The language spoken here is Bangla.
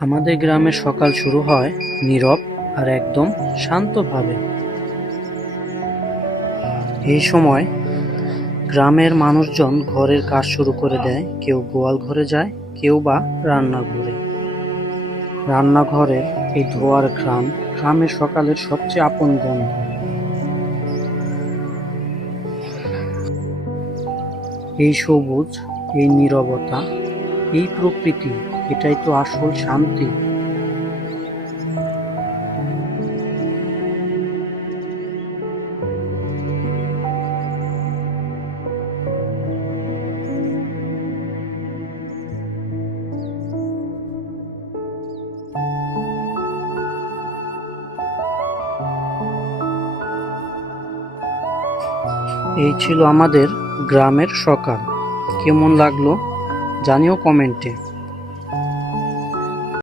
আমাদের গ্রামের সকাল শুরু হয় নীরব আর একদম শান্তভাবে। এই সময় গ্রামের মানুষজন ঘরের কাজ শুরু করে দেয়। কেউ গোয়াল ঘরে যায়, কেউ বা রান্নাঘরে। রান্নাঘরের এই ধোয়ার ঘ্রাণ গ্রামের সকালের সবচেয়ে আপন গন্ধ এই সবুজ, এই নীরবতা, এই প্রকৃতি এটাই তো আসল শান্তি। এই ছিল আমাদের গ্রামের সকাল। কেমন লাগল জানিও কমেন্টে।